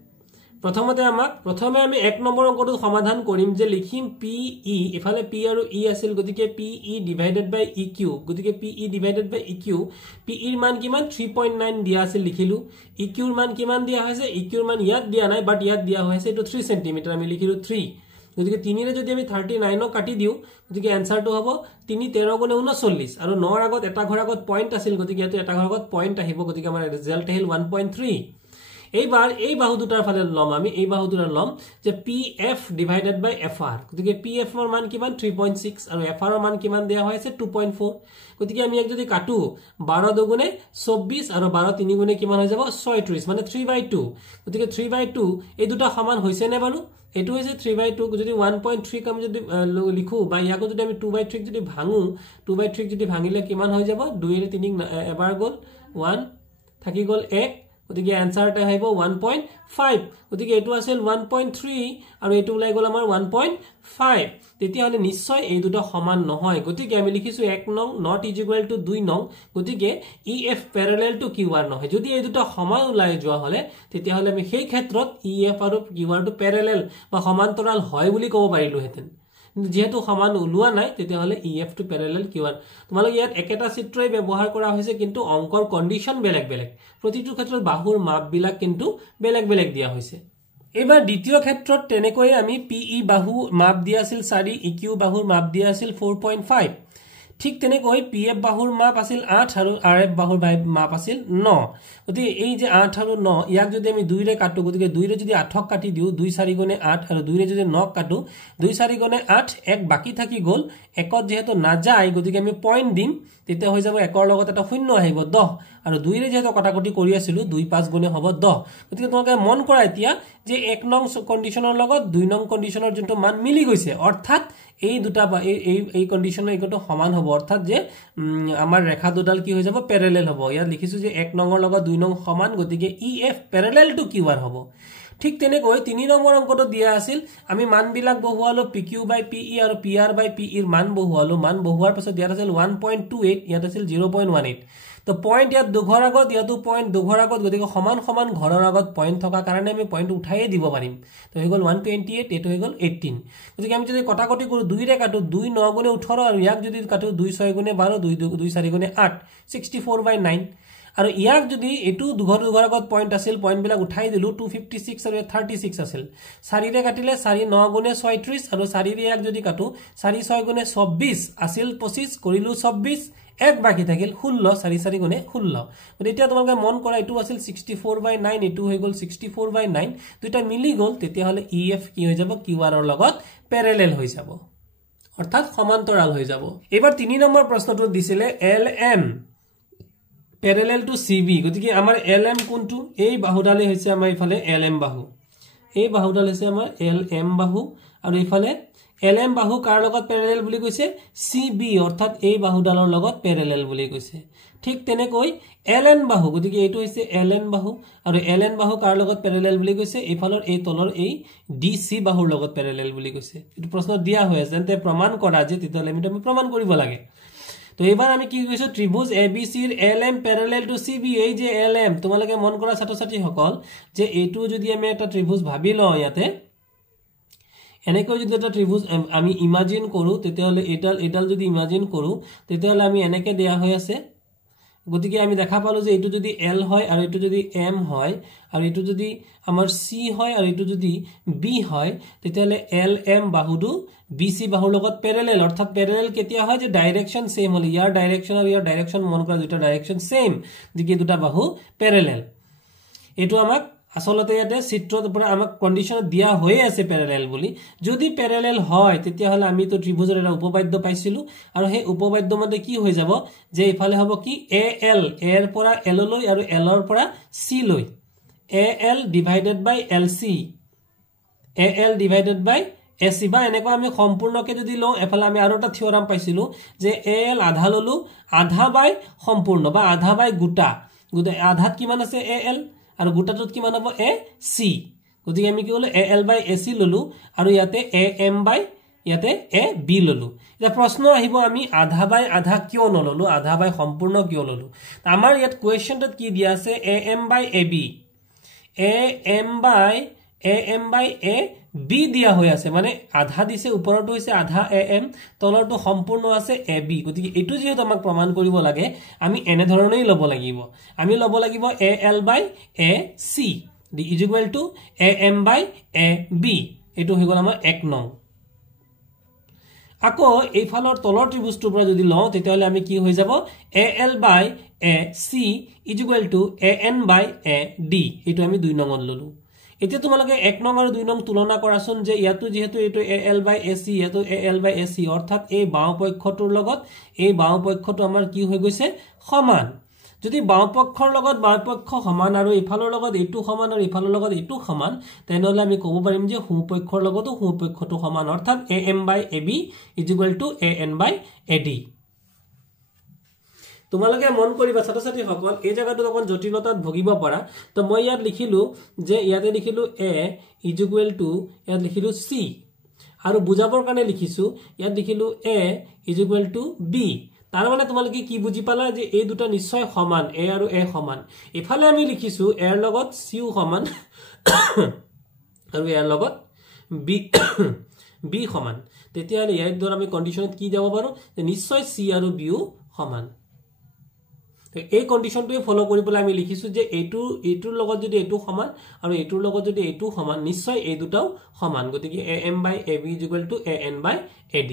প্ৰথমে আমি 1 নম্বৰ অংকটো সমাধান কৰিম যে লিখিম পি ই এফালে পি আৰু ই আছিল গতিকে পি ই ডিভাইডেড বাই ইকিউ গতিকে পি ই ডিভাইডেড বাই ইকিউ পি ৰ মান কিমান 3.9 দিয়া আছিল লিখিলো ইকিউ ৰ মান কিমান দিয়া হৈছে ইকিউ ৰ মান ইয়াত দিয়া নাই বাট ইয়াত দিয়া হৈছে এটো 3 সেন্টিমিটাৰ আমি লিখিলো 3 গতিকে 3 ৰে যদি আমি 39 কাটি দিও গতিকে আনসাৰটো হ'ব 3 13 গুণে 39 আৰু 9 ৰ আগত এটা ঘৰ আগত পইণ্ট আছিল গতিকে এটো এটা ঘৰ আগত পইণ্ট আহিব গতিকে আমাৰ ৰিজাল্ট আহিল 1.3 এইবাৰ এই বাহু দুটাৰ ফালে লম আমি এই বাহু দুটাৰ লম যে পিএফ ডিভাইডেড বাই এফআৰ গতিকে পিএফ ৰ মান কিমান 3.6 আৰু এফআৰ ৰ মান কিমান দিয়া হৈছে 2.4 গতিকে আমি এক যদি কাটো 12 দুগুণে 24 আৰু 12 3 গুণে কিমান হৈ যাব 36 মানে 3/2 গতিকে 3/2 এই দুটা সমান হৈছে নে বাৰু এটো হৈছে 3/2 যদি 1.3 কম যদি লিখো বা ইয়াকো যদি আমি 2/3 যদি ভাঙো 2/3 যদি ভাঙিলে কিমান হৈ যাব 2 ৰে 3 এবাৰ গল 1 থাকি গল 1 গতিকে আনসাৰটা আহিব 1.5 গতিকে এটো আছিল 1.3 আৰু এটো ওলাই গল আমাৰ 1.5 তেতিয়া হলে নিশ্চয় এই দুটা সমান নহয় গতিকে আমি লিখিছো 1 নং নট ইকুয়াল টু 2 নং গতিকে ইএফ প্যাৰালেল টু কিউআৰ নহয় যদি এই দুটা সমান ওলাই যোৱা হলে তেতিয়া হলে আমি সেই ক্ষেত্ৰত ইএফ আৰু কিউআৰ টু প্যাৰালেল বা সমান্তৰাল হয় বুলি ক'ব পাৰিলো হেতেন যেহেতু সমান ওলোৱা নাই তেতিয়া হলে ইএফ টু প্যাৰালেল কিউআৰ তোমালোক ইয়াত একেটা চিত্ৰই ব্যৱহাৰ কৰা হৈছে কিন্তু অংকৰ কন্ডিশন বেলেগ বেলেগ প্ৰতিটো ক্ষেত্ৰত বাহুৰ মাপ বিলাক কিন্তু বেলেগ বেলেগ দিয়া হৈছে এবাৰ দ্বিতীয় ক্ষেত্ৰত তেনেকৈ আমি পিই বাহু মাপ দিয়া আছিল 4 ইকিউ বাহুৰ মাপ দিয়া আছিল 4.5 ঠিক তেনেকৈ পিএফ বাহুৰ মাপ আছিল 8 আৰু আৰএফ বাহুৰ মাপ আছিল 9 গতিকে এই যে 8 আৰু 9 ইয়াক যদি আমি 2 ৰে কাটো গতিকে 2 ৰে যদি 8ক কাটি দিও 2 4 গুণে 8 আৰু 2 ৰে যদি 9ক কাটো 2 4 গুণে 8 এক বাকি থাকি গল একত যেহেতু না যায় গতিকে আমি পইণ্ট দিম তেতিয়া হৈ যাব একৰ লগত এটা শূন্য আহিব 10 আৰু 2 ৰে যেহেতু কটাকটি কৰি আছিল 2 5 গুণে হ'ব 10 গতিকে তোমাকে মন কৰা এতিয়া যে 1 নং কন্ডিশনৰ লগত 2 নং কন্ডিশনৰ যোনটো মান মিলি গৈছে অৰ্থাৎ এই দুটা বা এই কন্ডিশনৰ একটো সমান হ'ব অৰ্থাৎ যে আমাৰ ৰেখা দুডাল কি হৈ যাব প্যাৰালেল হ'ব ইয়াত লিখিছো যে 1 নংৰ লগত 2 নং সমান গতিকে ইএফ প্যাৰালেল টু কিউআৰ হ'ব ঠিক তেনেকৈ 3 নম্বৰ অংকটো দিয়া আছিল আমি মান বিলাক বহুৱালো পিকিউ বাই পিই আৰু পিআৰ বাই পিই ৰ মান বহুৱালো মান বহুৱাৰ পাছত ইয়াত আছিল 1.28 ইয়াত আছিল 0.18 তো পইণ্ট ইয়াত দুঘৰ আগত ইয়াতো পইণ্ট দুঘৰ আগত গতিকে সমান সমান ঘৰৰ আগত পইণ্ট থকা কাৰণে আমি পইণ্ট উঠাইয়ে দিব পাৰিম তো হৈ গল 128 এটো হৈ গল 18 গতিকে আমি যদি কটাকটি কৰো 2 ৰে কাটো 2 9 গুণে 18 আৰু ইয়াক যদি কাটো 2 6 গুণে 12 2 4 গুণে 8 64/9 আৰু ইয়াক যদি এটো দুঘৰ আগত পইণ্ট আছিল পইণ্ট বিলাক উঠাই দিলু 256 আৰু 36 আছিল 4 ৰে কাটিলে 4 9 গুণে 36 আৰু 4 ৰে ইয়াক যদি কাটো 4 6 গুণে 24 আছিল 25 কৰিলু 26 এক বাকি থাকিল 16 4 4 গুণে 16 গতিকে এতিয়া তোমালোকে মন কৰা এটো আছিল 64/9 এটো হৈ গল 64/9 দুটা মিলি গল তেতিয়া হলে ইএফ কি হৈ যাব কিউআৰ ৰ লগত প্যাৰালেল হৈ যাব অৰ্থাৎ সমান্তৰাল হৈ যাব এবাৰ 3 নম্বৰ প্ৰশ্নটো দিছিলে এলএম প্যাৰালেল টু সিবি গতিকে আমাৰ এলএম কোনটো এই বাহুডালে হৈছে আমাৰ ইফালে এলএম বাহু এই বাহুডাল হৈছে আমাৰ এলএম বাহু আৰু ইফালে এলএম বাহু কাৰ লগত প্যাৰালেল বুলি কৈছে সিবি অৰ্থাৎ এই বাহুডালৰ লগত প্যাৰালেল বুলি কৈছে ঠিক তেনেকৈ এলএন বাহু গতিকে এটো হৈছে এলএন বাহু আৰু এলএন বাহু কাৰ লগত প্যাৰালেল বুলি কৈছে ইফালৰ এই তলৰ এই ডিসি বাহুৰ লগত প্যাৰালেল বুলি কৈছে এটো প্ৰশ্ন দিয়া হৈ আছে তেন্তে প্ৰমাণ কৰা যে তেতিয়া আমি প্ৰমাণ কৰিব লাগে তো এবাৰ আমি কি কৈছো ত্ৰিভুজ এবিসি ৰ এলএম প্যাৰালেল টু সিবি এই যে এলএম তোমালোকে মন কৰা ছাত্ৰ-ছাত্ৰী সকল যে এটো যদি আমি এটা ত্ৰিভুজ ভাবি লও ইয়াতে এনেকৈ যদি এটা ত্ৰিভুজ আমি ইমাজিন কৰো তেতিয়া হলে এটাল যদি ইমাজিন কৰো তেতিয়া হলে আমি এনেকে দেয়া হৈ আছে গতিকে আমি দেখা পালো যে এটো যদি এল হয় আৰু এটো যদি এম হয় আৰু এটো যদি আমাৰ সি হয় আৰু এটো যদি বি হয় তেতিয়া হলে এল এম বাহুটো বিসি বাহুৰ লগত প্যাৰালেল অৰ্থাৎ প্যাৰালেল কেতিয়া হয় যে ডাইৰেকশন সেম হলে ইয়াৰ ডাইৰেকশন আৰু ইয়াৰ ডাইৰেকশন মন কৰা দুটা ডাইৰেকশন সেম দিকে দুটা বাহু প্যাৰালেল এইটো আমাক আসলতে ইয়াতে চিত্ৰৰ পৰা আমাক কন্ডিশন দিয়া হৈ আছে প্যাৰালেল বুলি যদি প্যাৰালেল হয় তেতিয়া হলে আমি তো ত্ৰিভুজৰ এটা উপবাদ্য পাইছিলো আৰু সেই উপবাদ্য মতে কি হৈ যাব যে ইফালে হ'ব কি AL এৰ পৰা L লৈ আৰু L ৰ পৰা C লৈ AL divided by LC AL divided by AC বা এনেকুৱা আমি সম্পূৰ্ণকে যদি লওঁ এফালে আমি আৰু এটা থিওৰাম পাইছিলো যে AL আধা ললো আধা বাই সম্পূৰ্ণ বা আধা বাই গোটা আধাত কিমান আছে AL আৰু গোটাটোত কিমান হ'ব AC গতিকে আমি কি হলো AL by AC ললো আৰু ইয়াতে AM by ইয়াতে AB ললো এটা প্ৰশ্ন আহিব আমি আধা বাই আধা কিয় নললো আধা বাই সম্পূৰ্ণ কিয় ললো আমাৰ ইয়াত কোৱেশ্চনটোত কি দিয়া আছে AM by AB AM by AB দিয়া হৈ আছে মানে আধা দিছে ওপৰটো হৈছে আধা AM তলৰটো সম্পূৰ্ণ আছে AB গতিকে এটো যেহেতু আমাক প্ৰমাণ কৰিব লাগে আমি এনে ধৰণেই লব লাগিব আমি লব লাগিব AL by AC is equal to AM by AB এটো হৈ গল আমাৰ 1 নং আকৌ এই ফালৰ তলৰ ত্ৰিভুজটোৰ পৰা যদি লওঁ তেতিয়াহলে আমি কি হৈ যাব AL by AC is equal to AN by AD এটো আমি 2 নং ললো এতিয়া তোমালোকে 1 নং আৰু 2 নং তুলনা কৰাচোন যে ইয়াতো যেহেতু এটো AL by AC ইয়াতো AL by AC অৰ্থাৎ এই বাও পক্ষটোৰ লগত এই বাও পক্ষটো আমাৰ কি হৈ গৈছে সমান যদি বাও পক্ষৰ লগত বাও পক্ষ সমান আৰু ইফালৰ লগত এটো সমান আৰু ইফালৰ লগত এটো সমান তেনহলে আমি ক'ব পাৰিম যে সোঁ পক্ষৰ লগতো সোঁ পক্ষটো সমান অৰ্থাৎ AM by AB is equal to AN by AD তোমালোকে মন কৰিবা ছাত্ৰ-ছাত্ৰী সকল এই জায়গাটো অকন জটিলতাত ভগিব পাৰা তো মই ইয়াত লিখিলো যে ইয়াতে লিখিলো A is equal to ইয়াত লিখিলো C আৰু বুজাবৰ কাৰণে লিখিছো ইয়াত লিখিলো A is equal to B তাৰ মানে তোমালোকে কি বুজি পালা যে এই দুটা নিশ্চয় সমান A আৰু A সমান ইফালে আমি লিখিছো A ৰ লগত C সমান আৰু ইয়াৰ লগত B সমান তেতিয়া ইয়াৰ দ্বাৰা আমি কন্ডিশনত কি যাব পাৰো যে নিশ্চয় C আৰু B সমান এই কন্ডিশনটোৱে ফলো কৰিবলৈ আমি লিখিছো যে এটোৰ লগত যদি এটো সমান আৰু এটোৰ লগত যদি এটো সমান নিশ্চয় এই দুটাও সমান গতিকে AM by AB is equal to AN by AD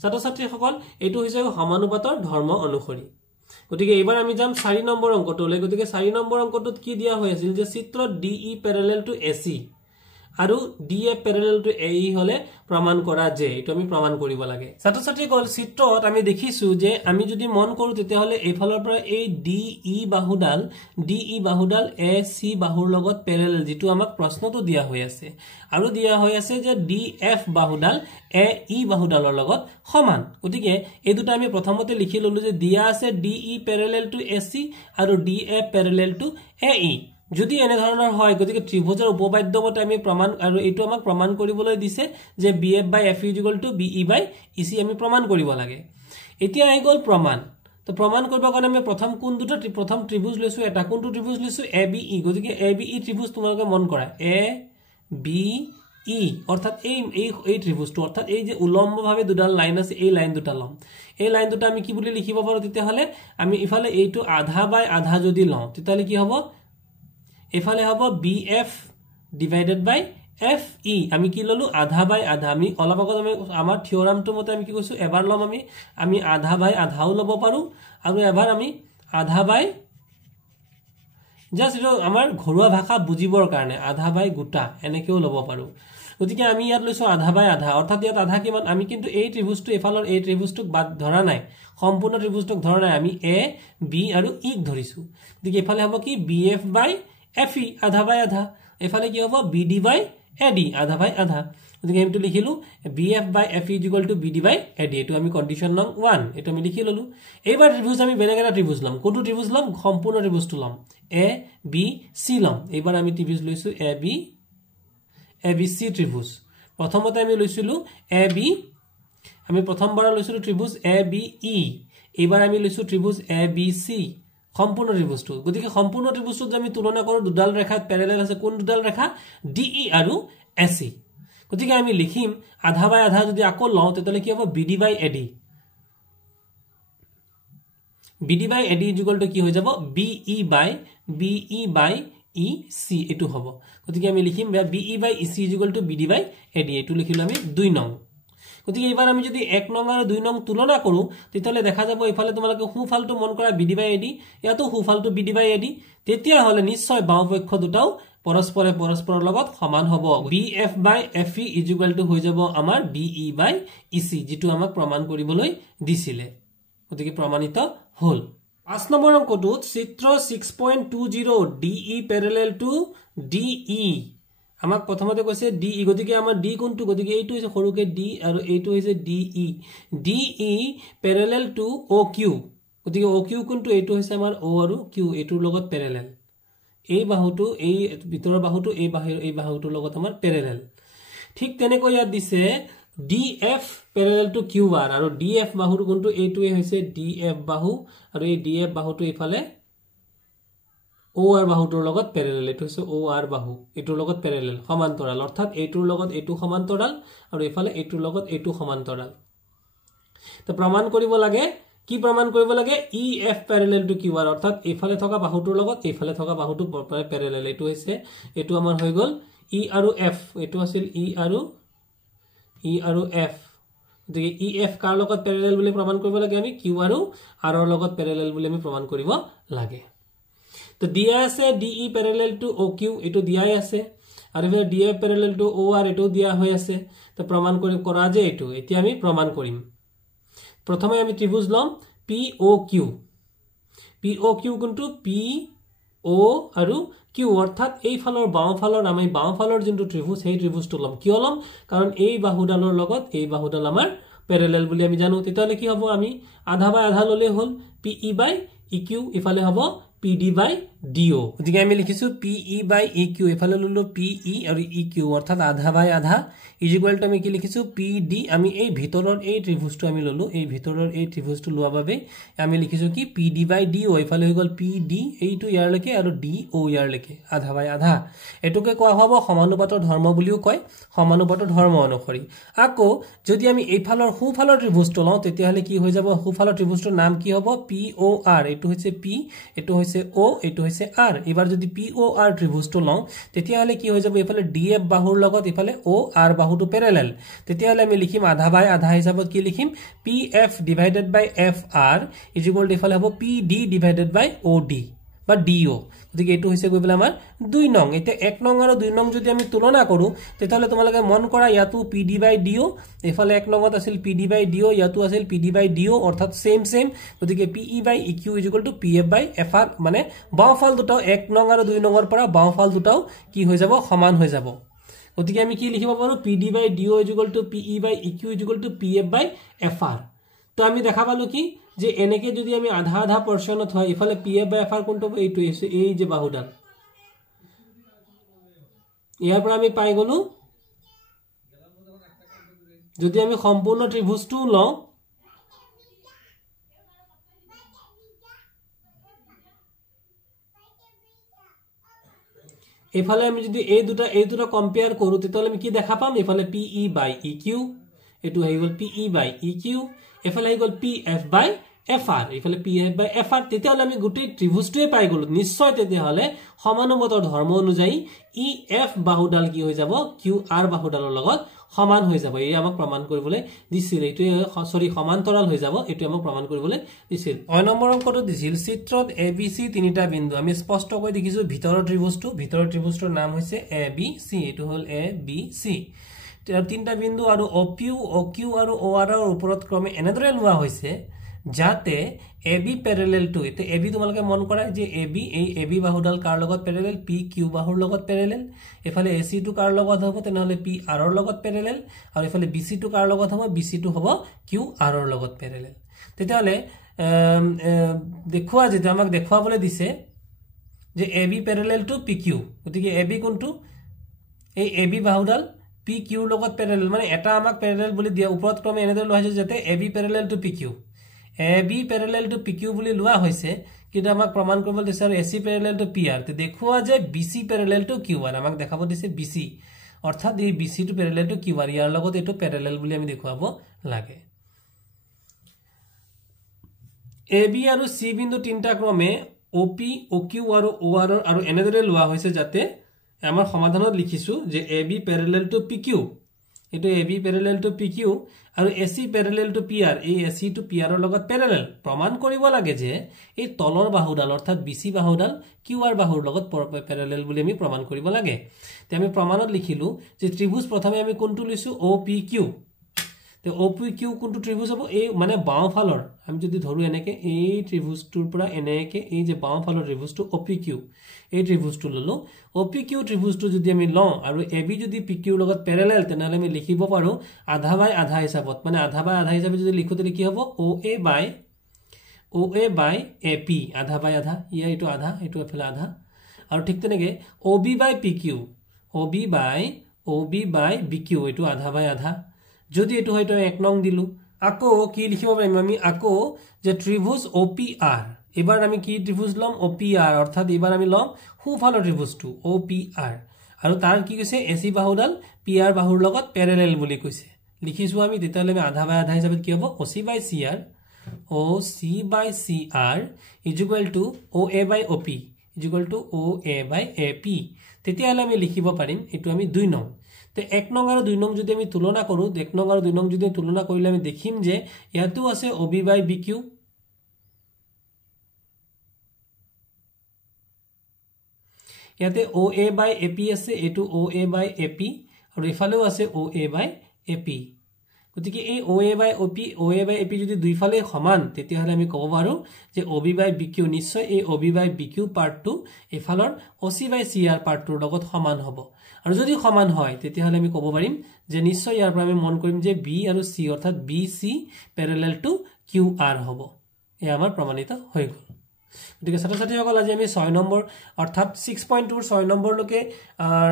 ছাত্ৰ-ছাত্ৰী সকল এটো হৈছে সমানুপাতৰ ধৰ্ম অনুসৰি গতিকে এবাৰ আমি যাম 4 নম্বৰ অংকটোলৈ গতিকে 4 নম্বৰ অংকটোত কি দিয়া হৈ আছিল যে চিত্ৰত DE parallel to AC আৰু DA parallel to AE হলে প্ৰমাণ কৰা যে এটো আমি প্ৰমাণ কৰিব লাগে ছাত্ৰ-ছাত্ৰী কল চিত্ৰত আমি দেখিছো যে আমি যদি মন কৰো তেতিয়া হলে এই ফালৰ পৰা এই DE বাহুডাল AC বাহুৰ লগত parallel যেটো আমাক প্ৰশ্নটো দিয়া হৈ আছে আৰু দিয়া হৈ আছে যে DF বাহুডাল AE বাহুডালৰ লগত সমান গতিকে এই দুটা আমি প্ৰথমতে লিখি ললো যে দিয়া আছে DE parallel to AC আৰু DF parallel to AE যদি এনে ধৰণৰ হয় গতিকে ত্ৰিভুজৰ উপবাদ্য মতে আমি প্ৰমাণ আৰু এটো আমাক প্ৰমাণ কৰিবলৈ দিছে যে BF by FE is equal to BE by EC আমি প্ৰমাণ কৰিব লাগে এতিয়া আহি গল প্ৰমাণ তো প্ৰমাণ কৰিব কাৰণে আমি প্ৰথম ত্ৰিভুজ লৈছো এটা কোনটো ত্ৰিভুজ লৈছো ABE গতিকে ABE ত্ৰিভুজ তোমালোকে মন কৰা ABE অৰ্থাৎ এই ত্ৰিভুজটো অৰ্থাৎ এই যে উলম্বভাৱে দুডাল লাইন আছে এই লাইন দুটা লম এই লাইন দুটা আমি কি বুলি লিখিব পাৰো তেতিয়া হলে আমি ইফালে এইটো আধা বাই আধা যদি লওঁ তেতিয়া কি হ'ব এফালে হ'ব BF divided by FE আমি কি ললো আধা বাই আধা আমি অলপ আগত আমি আমাৰ থিওৰামটো মতে আমি কি কৈছো এবাৰ লম আমি আধা বাই আধাও লব পাৰো আৰু এবাৰ আমি আধা বাই জাস্ট এটো আমাৰ ঘৰুৱা ভাষা বুজিবৰ কাৰণে আধা বাই গোটা এনেকেও লব পাৰো গতিকে আমি ইয়াত লৈছো আধা বাই আধা অৰ্থাৎ ইয়াত আধা কিমান আমি কিন্তু এই ত্ৰিভুজটো এফালৰ এই ত্ৰিভুজটোক বাদ ধৰা নাই সম্পূৰ্ণ ত্ৰিভুজটোক ধৰা নাই আমি A B আৰু E ধৰিছো গতিকে এফালে হ'ব কি BF by FE আধা বাই আধা এফালে কি হ'ব BD by AD আধা বাই আধা গতিকে আমি লিখিলো BF by FE is equal to BD by AD এটো আমি কন্ডিশন নং 1 এটো আমি লিখি ললো এইবাৰ ত্ৰিভুজ আমি বেলেগ এটা ত্ৰিভুজ লম কোনটো ত্ৰিভুজ লম সম্পূৰ্ণ ত্ৰিভুজটো লম ABC লম এইবাৰ আমি ত্ৰিভুজ লৈছো ABC ত্ৰিভুজ প্ৰথমতে আমি লৈছিলো AB আমি প্ৰথমবাৰ লৈছিলো ত্ৰিভুজ ABE এইবাৰ আমি লৈছো ত্ৰিভুজ ABC সম্পূৰ্ণ ত্ৰিভুজটো গতিকে সম্পূৰ্ণ ত্ৰিভুজটো আমি তুলনা কৰো দুডাল ৰেখাত প্যাৰালেল আছে কোন দুডাল ৰেখা DE আৰু AC গতিকে আমি লিখিম আধা বাই আধা যদি আকৌ লওঁ তেতিয়ালে কি হ'ব BD by AD is equal to কি হৈ যাব BE by EC এটো হ'ব গতিকে আমি লিখিম BE by EC is equal to BD by AD এটো লিখিলো আমি 2 নং গতিকে এইবাৰ আমি যদি 1 নং আৰু 2 নং তুলনা কৰো তেতিয়ালে দেখা যাব এফালে তোমালোকে সোঁফালটো মন কৰা bd by ad ইয়াতো সোঁফালটো bd by ad তেতিয়া হলে নিশ্চয় বাওপক্ষ দুটাও পৰস্পৰৰ লগত সমান হ'ব bf by fe হৈ যাব আমাৰ be by ec যেটো আমাক প্ৰমাণ কৰিবলৈ দিছিলে গতিকে প্ৰমাণিত হ'ল 5 নম্বৰ অংকটোত চিত্ৰ 6.20 de parallel to de আমাক প্ৰথমতে কৈছে de গতিকে আমাৰ d কোনটো গতিকে এইটো হৈছে সৰুকে d আৰু এইটো হৈছে de de parallel to oq গতিকে oq কোনটো এইটো হৈছে আমাৰ o আৰু q এইটোৰ লগত parallel এই বাহুটো এই ভিতৰৰ বাহুটো এই বাহুটোৰ লগত আমাৰ parallel ঠিক তেনেকৈ ইয়াত দিছে df parallel to qr আৰু df বাহুটো কোনটো এইটোৱে হৈছে df বাহু আৰু এই df বাহুটো ইফালে or বাহুটোৰ লগত parallel এটো হৈছে or বাহু এটোৰ লগত parallel সমান্তৰাল অৰ্থাৎ এইটোৰ লগত এটো সমান্তৰাল আৰু ইফালে এইটোৰ লগত এটো সমান্তৰাল তো প্ৰমাণ কৰিব লাগে কি প্ৰমাণ কৰিব লাগে ef parallel to qr অৰ্থাৎ ইফালে থকা বাহুটোৰ লগত ইফালে থকা বাহুটো parallel এটো হৈছে এটো আমাৰ হৈ গল e আৰু f এটো আছিল e আৰু f গতিকে ef কাৰ লগত parallel বুলি প্ৰমাণ কৰিব লাগে আমি q আৰু r ৰ লগত parallel বুলি আমি প্ৰমাণ কৰিব লাগে তো দিয়া আছে de parallel to oq এটো দিয়াই আছে আৰু df parallel to or এটো দিয়া হৈ আছে তো প্ৰমাণ কৰা যে এটো এতিয়া আমি প্ৰমাণ কৰিম প্ৰথমে আমি ত্ৰিভুজ লম POQ কোনটো PO আৰু Q অৰ্থাৎ এই ফালৰ বাওঁফালৰ আমি বাওঁফালৰ যোনটো ত্ৰিভুজ সেই ত্ৰিভুজটো লম কিয় লম কাৰণ এই বাহুডালৰ লগত এই বাহুডাল আমাৰ প্যাৰেলাল বুলি আমি জানো তেতিয়ালে কি হ'ব আমি আধা বাই আধা ললে হ'ল PE by EQ ইফালে হ'ব PD by DO গতিকে আমি লিখিছো PE by EQ ইফালে ললো PE আৰু EQ অৰ্থাৎ আধা বাই আধা ইকুৱেল টু আমি কি লিখিছো PD আমি এই ভিতৰৰ এই ত্ৰিভুজটো আমি ললো এই ভিতৰৰ এই ত্ৰিভুজটো লোৱা বাবে আমি লিখিছো কি PD by DO ইফালে হৈ গল PD এইটো ইয়াৰ লৈকে আৰু DO ইয়াৰ লৈকে আধা বাই আধা এটোকে কোৱা হ'ব সমানুপাতৰ ধৰ্ম বুলিও কয় সমানুপাতৰ ধৰ্ম অনুসৰি আকৌ যদি আমি এইফালৰ সোঁফালৰ ত্ৰিভুজটো লওঁ তেতিয়া হলে কি হৈ যাব সোঁফালৰ ত্ৰিভুজটোৰ নাম কি হ'ব POR এটো হৈছে P এটো হৈছে O এটো হৈছে R এবাৰ যদি POR ত্ৰিভুজটো লওঁ তেতিয়া হলে কি হৈ যাব ইফালে DF বাহুৰ লগত ইফালে OR বাহুটো প্যাৰেলাল তেতিয়া হলে আমি লিখিম আধা বাই আধা হিচাপত কি লিখিম PF divided by FR equal ইফালে হ'ব PD divided by OD বা DO গতিকে এটো হৈছে গৈ বলে আমাৰ 2 নং এটা 1 নং আৰু 2 নং যদি আমি তুলনা কৰো তেতিয়ালে তোমালোকে মন কৰা ইয়াতো PD by DO এফালে 1 নংত আছিল PD by DO ইয়াতো আছিল PD by DO অৰ্থাৎ সেম গতিকে PE by EQ PF by FR মানে বাওঁফাল দুটাও 1 নং আৰু 2 নংৰ পৰা বাওঁফাল দুটাও কি হৈ যাব সমান হৈ যাব গতিকে আমি কি লিখিব পাৰো PD by DO PE by EQ PF by FR তো আমি দেখা পালো কি যে এনেকে যদি আমি আধা আধা পোরশনত হয় ইফালে PF by FR কোনটো এইটো আছে এই যে বাহুডাল ইয়াৰ পৰা আমি পাই গলো যদি আমি সম্পূৰ্ণ ত্ৰিভুজটো লওঁ ইফালে আমি যদি এই দুটা কম্পেয়াৰ কৰো তেতিয়ালে আমি কি দেখা পাম ইফালে PE by EQ এটো হৈ গল PE by EQ ইফালে হৈ গল PF by FR ইফালে PF by FR তেতিয়ালে আমি গোটেই ত্ৰিভুজটোৱে পাই গলো নিশ্চয় তেতিয়ালে সমানুপাতৰ ধৰ্ম অনুযায়ী EF বাহুডাল কি হৈ যাব QR বাহুডালৰ লগত সমান হৈ যাব এই আমাক প্ৰমাণ কৰিবলৈ দিছিল এইটো সৰি সমান্তৰাল হৈ যাব এটো আমাক প্ৰমাণ কৰিবলৈ দিছিল 9 নম্বৰ অংকটো দিছিল চিত্ৰত ABC তিনিটা বিন্দু আমি স্পষ্টকৈ দেখিছো ভিতৰৰ ত্ৰিভুজটোৰ নাম হৈছে ABC এটো হল ABC তিনিটা বিন্দু আৰু OQ আৰু OR ৰ ওপৰত ক্ৰমে এনেদৰে লোৱা হৈছে যাতে AB parallel to এতে AB তোমালোকে মন কৰা যে AB এই AB বাহুডাল কাৰ লগত parallel PQ বাহুৰ লগত parallel এফালে AC টু কাৰ লগত হ'ব তেনহলে PR ৰ লগত parallel আৰু এফালে BC টু কাৰ লগত হ'ব BC টু হ'ব QR ৰ লগত parallel তেতিয়ালে দেখুৱা যে আমাক দেখুৱাবলৈ দিছে যে AB parallel to PQ গতিকে AB কোনটো এই AB বাহুডাল PQ ৰ লগত parallel মানে এটা আমাক parallel বুলি দিয়া ওপৰত ক্ৰমে এনেদৰে লোৱা হৈছে যাতে AB parallel to PQ AB parallel to PQ বুলি লোৱা হৈছে কিন্তু আমাক প্ৰমাণ কৰিব দিছে আৰু AC parallel to PR তে দেখুৱা যে BC parallel to QR আমাক দেখাব দিছে BC অৰ্থাৎ এই BC to parallel to QR ইয়াৰ লগত এটো parallel বুলি আমি দেখুৱাব লাগে AB আৰু C বিন্দু তিনটা ক্ৰমে OP OQ আৰু OR আৰু এনেদৰে লোৱা হৈছে যাতে আমাৰ সমাধানত লিখিছো যে AB parallel to PQ এটো AB প্যাৰালাল টু PQ আৰু AC প্যাৰালাল টু PR এই AC টু PR ৰ লগত প্যাৰালাল প্ৰমাণ কৰিব লাগে যে এই তলৰ বাহুডাল অৰ্থাৎ BC বাহুডাল QR বাহুৰ লগত প্যাৰালাল বুলি আমি প্ৰমাণ কৰিব লাগে তে আমি প্ৰমাণত লিখিলো যে ত্ৰিভুজ প্ৰথমে আমি কোনটো লৈছো OPQ তে OPQ কোনটো ত্ৰিভুজ হ'ব এই মানে বাও ফালৰ আমি যদি ধৰু এনেকে এই ত্ৰিভুজটোৰ পৰা এনেকে এই যে বাও ফালৰ ত্ৰিভুজটো OPQ এই ত্ৰিভুজটো ললো OPQ ত্ৰিভুজটো যদি আমি লওঁ আৰু AB যদি PQ ৰ লগত প্যাৰালাল তেনহলে আমি লিখিব পাৰো আধা বাই আধা হিচাপত মানে আধা বাই আধা হিচাপে যদি লিখোতে কি হ'ব OA বাই AP আধা বাই আধা ইয়া এটো আধা এটো এফালে আধা আৰু ঠিক তেনেকে OB বাই PQ OB বাই BQ এটো আধা বাই আধা যদি এটো হয়তো 1 নং দিলু আকো কি লিখিব পাৰিম আমি আকো যে ত্ৰিভুজ OPR এবাৰ আমি কি ত্ৰিভুজ লম OPR অৰ্থাৎ এবাৰ আমি লম হুফালৰ ত্ৰিভুজটো OPR আৰু তাৰ কি কৈছে AC বাহুডাল PR বাহুৰ লগত প্যারালাল বুলি কৈছে লিখিছো আমি তেতিয়ালে আমি আধা বাই আধা হিচাপে কি হ'ব OC বাই CR OA বাই OP OA বাই AP তেতিয়ালে আমি লিখিব পাৰিম এটো আমি 2 নং তে 1 নং আৰু 2 নং যদি আমি তুলনা কৰো 1 নং আৰু 2 নং যদি তুলনা কৰিলে আমি দেখিম যে ইয়াতো আছে OB বাই BQ ইয়াতে OA বাই AP আছে এটো OA বাই AP আৰু ইফালেও আছে OA বাই AP গতিকে এই OA বাই AP যদি দুইফালে সমান তেতিয়াহলে আমি ক'ব পাৰো যে OB বাই BQ নিশ্চয় এই OB বাই BQ পাৰ্টটো ইফালৰ OC বাই CR পাৰ্টটোৰ লগত সমান হ'ব আৰু যদি সমান হয় তেতিয়াহলে আমি ক'ব পাৰিম যে নিশ্চয় ইয়াৰ পৰা আমি মন কৰিম যে B আৰু C অৰ্থাৎ BC প্যাৰালাল টু QR হ'ব এই আমাৰ প্ৰমাণিত হৈ গ'ল গতিকে ছাত্ৰ-ছাত্ৰীসকল আজি আমি 6 নম্বৰ অৰ্থাৎ 6.2 6 নম্বৰ লকে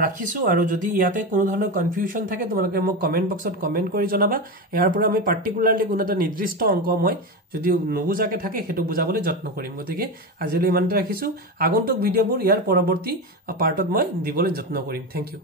ৰাখিছো আৰু যদি ইয়াতে কোনো ধৰণৰ কনফিউজন থাকে তোমালোকে মোক কমেন্ট বক্সত কমেন্ট কৰি জনাবা ইয়াৰ পৰা আমি পাৰ্টিকুলাৰলি কোনো এটা নিৰ্দিষ্ট অংক মই যদি নুবুজাকে থাকে হেতু বুজাবলৈ যত্ন কৰিম গতিকে আজিলৈ ইমানতে ৰাখিছো আগন্তুক ভিডিঅ'বোৰ ইয়াৰ পৰৱৰ্তী পাৰ্টত মই দিবলৈ যত্ন কৰিম থ্যাংক ইউ